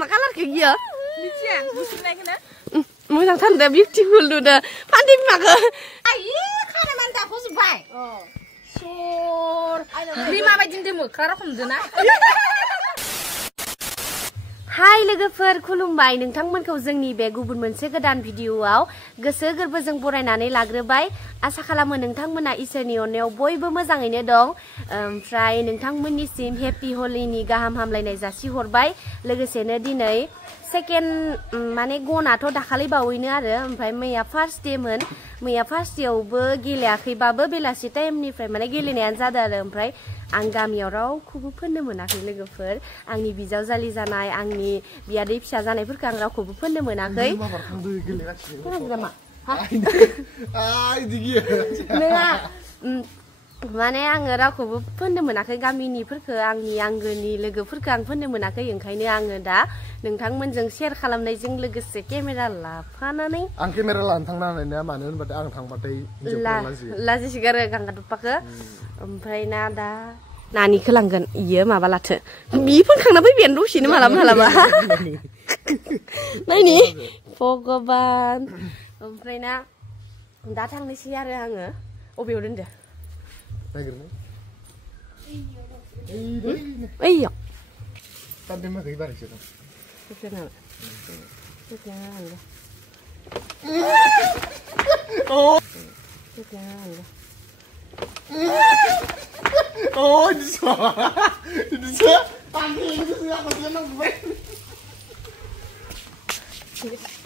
मा कालारखौ गियो मिथिया गुसुनायखौनो मोजां थान्दा बिउटिफुल नुदो फान्थि बिमाखौ आइ खानाय दाख'जोब्बाय सर बिमा बायदि होनदों मोख्रा रखम दोना हाय लोगोफोर खुलुमबाय नोंथांमोनखौ जोंनि बे गुबुन मोनसे गोदान भिडिअआव गोसो गोरबोजों बरायनानै लाग्रोबाय आसा खालामो नोंथांमोना इसोरनि अननायाव बयबो मोजाङैनो दं ओमफ्राय नोंथांमोननिसिम हेपि हलिनि गाहाम हामलायनाय जासिहरबाय लोगोसेनो दिनै सेकेन्ड माने गनाथ' दाखालि बावैनो आरो ओमफ्राय मैया फार्स्ट डेमोन मैया फार्स्ट डेआवबो गेलेयाखैबाबो बेलासि टाइमनिफ्राय माने गेलेनायानो जादों आरो ओमफ्राय आं गामियाव रावखौबो फोननो मोनाखै लोगोफोर आंनि बिजावजालि जानाय आंनि बियादै फिसा जानायफोरखौ आं रावखौबो फोननो मोनाखै नङा माने आङो रावखौबो फोननो मोनाखै गामिनिफोरखौ आंनि आंगोनि लोगोफोरखौ आं फोननो मोनाखै ओंखायनो आङो दा नोंथांमोनजों शेयार खालामनायजों लोगोसे केमेरा लाफानानै आं केमेरा लानो थांनो हानाय मानो होनबाथाय आं थांबाथाय लाजिसिगारो गांगा दुप्पाखौ ओमफ्राय ना दा नानिखौ लांगोन इयो माबा लाथो बि फोनखांना फैबायानो दसेनो मालाबा मालाबा नायनि भगबान ओमफ्राय ना दा थांनोसै आरो आङो अबेयाव दोनदो ओइयाव Oh, ini salah. Ini saya panggil itu saya masih nunggu.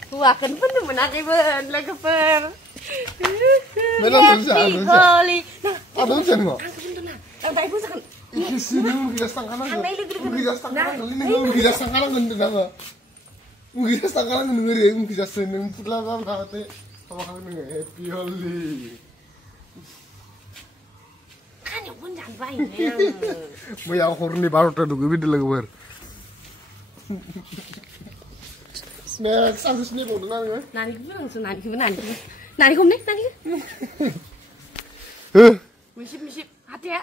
Huwakan penuh menakiban logoper. Meron sa ano siya? Ano siya mo? Ang tayo po sa kan. Ikisini mo gilas tang kanan. Mo gilas tang kanan. Mo gilas tang kanan ganda na. Mo gilas tang kanan ngeri. Mo gilas seneng putla ka kate. Tawa ka ng happy holiday. Kan yang pun jangan banyak. Mo ya horni baru terduga video logoper. Snack sangus ni boleh nani? Nani kita langsung nani. Nani kom nih, nani. Misip, hati ya.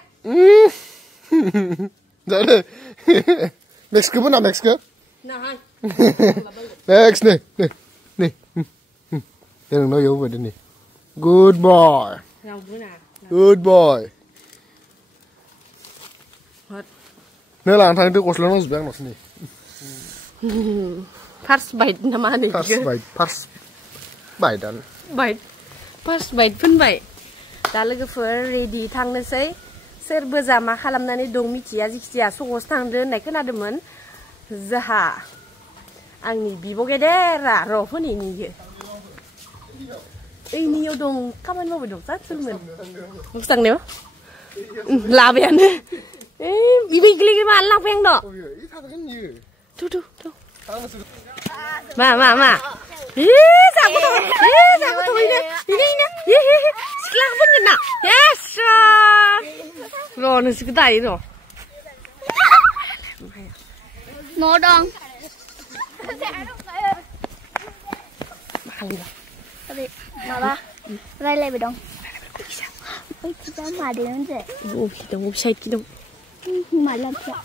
Jadi, Max ke mana Max ke? Nah. Max nih. Yang nói yêu về đây. Good boy. Good boy. Nếu làm thằng tôi có слово nó nó sini. First bite nama nih. First bite dan. Bite. First bite pun bite. दा लोगोफोर रेडि थांनोसै सोरबो जा मा खालामनानै दं मिथिया जिखिजाया सगस थांदो होननाय खोनादोंमोन जोहा आंनि बिब' गेदेरा र' फैनायनियो ओइनियाव दं खामानि मावबाय दं जाथुलमोन मुस्तांनायाव लाबायानो इबो इग्लिग्लि मानो लांफाय आं द' थु मा जागोन ini setelah bener nak yes ro nasi kedai ro mau dong mahal nggak tapi malah rai lebih dong kita mah ada yang je kita mau bisa kita malam ya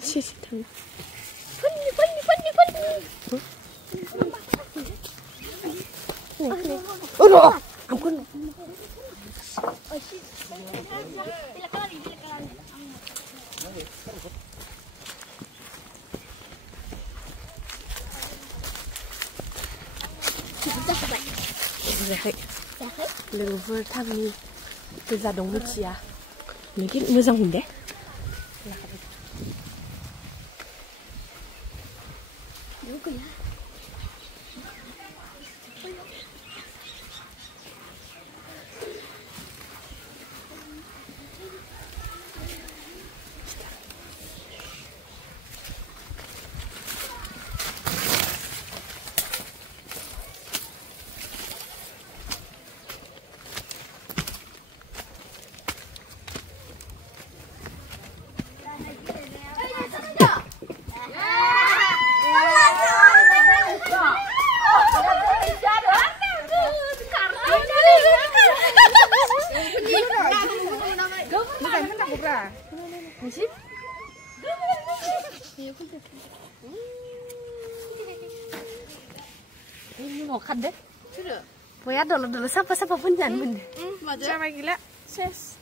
sih tahu pun oh ampun लोगोफोर थांनि गोजा दं मिथिया नोंखि मोजां मोनदे mau kan deh. Boya dulu siapa pun jangan benda. Siapa gila? Ses.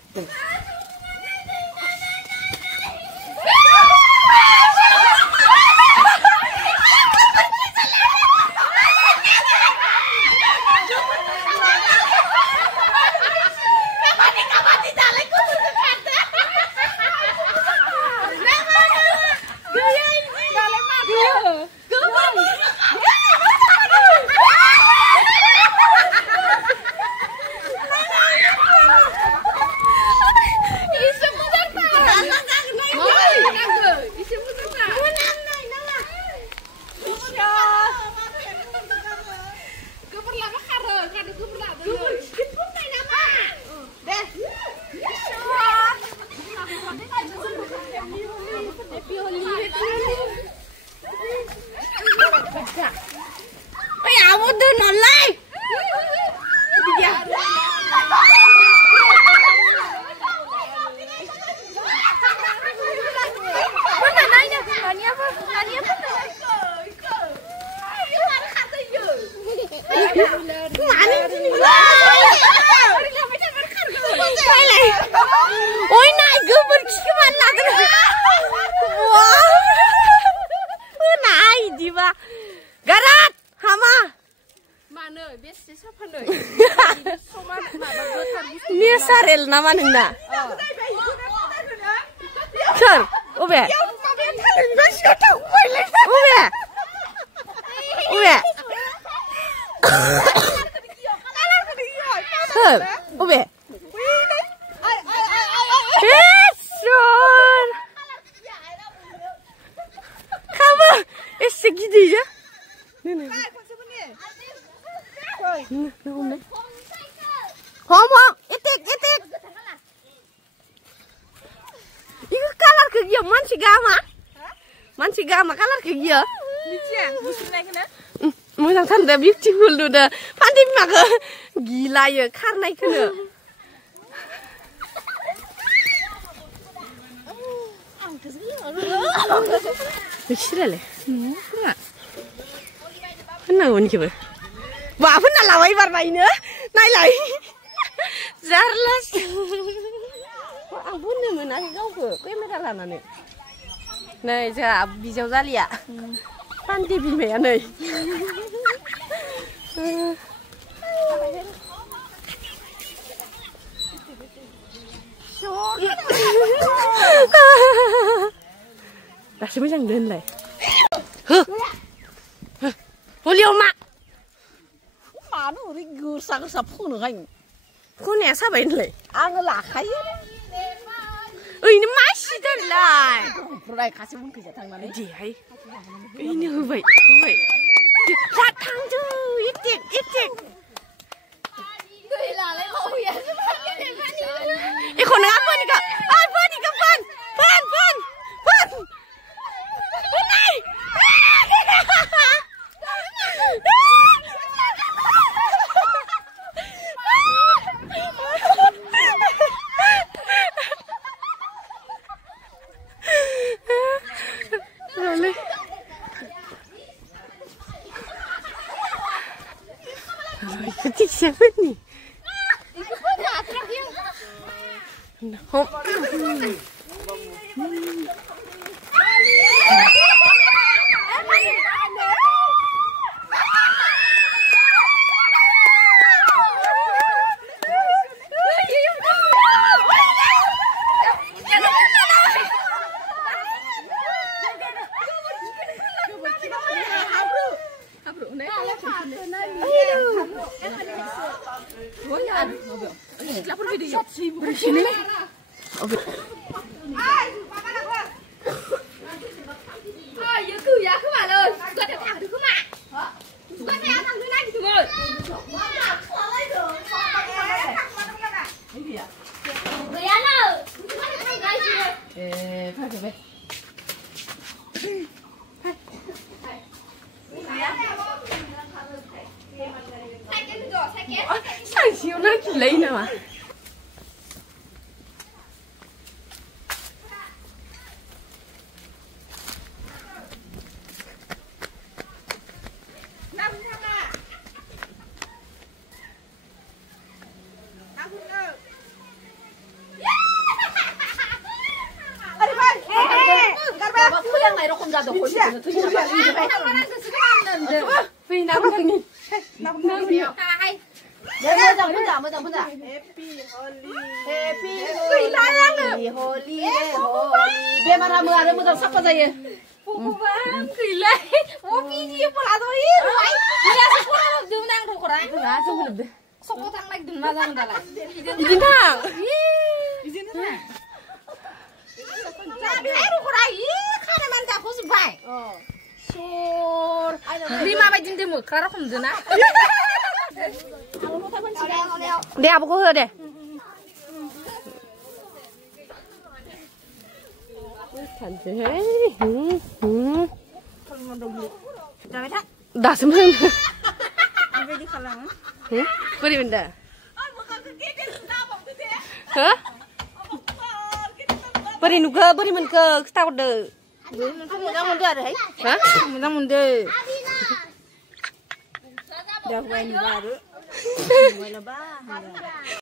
Ôi này cứ bật cái mặt là này gì mà garat hama mana biasa siapa nih ini sarel nama nenda sar ube ube Sure. Kamu segede ya? Nih. Hom, itik. Iku kalar ke dia man si gama kalar ke dia. Lucu, musim naik na? Musang tanda beautiful duda. Pandi maga gila ya karena ikut. Bersirale. Enggak. Kenapa ni coba? Wah, pernah lawai barbaine. Naik lagi. Zarlas. Ampun nih mana kau ke? Kau yang merah lana nih. Nih, saya bijau zalia. Panti bimea nih. Rasanya macam den lah. Boleh mak. Mana orang gursak sapun kan? Kau ni apa ini lah? Angin lah kaya. Ini masih dah lah. Perai kasih pun kerja tang mana? Dia, ini baik. Datang tu, itik. Kau nak apa ni kak? Apa ni kak? Pan. Ketik siapa ni? Hop. Sang siêu nó chỉ lấy nữa mà. Deh, apa kau deh? Dah semua. Beri benda. Hah? Beri nuga, beri menke, kita udah. Hah? Dah main baru. Main apa?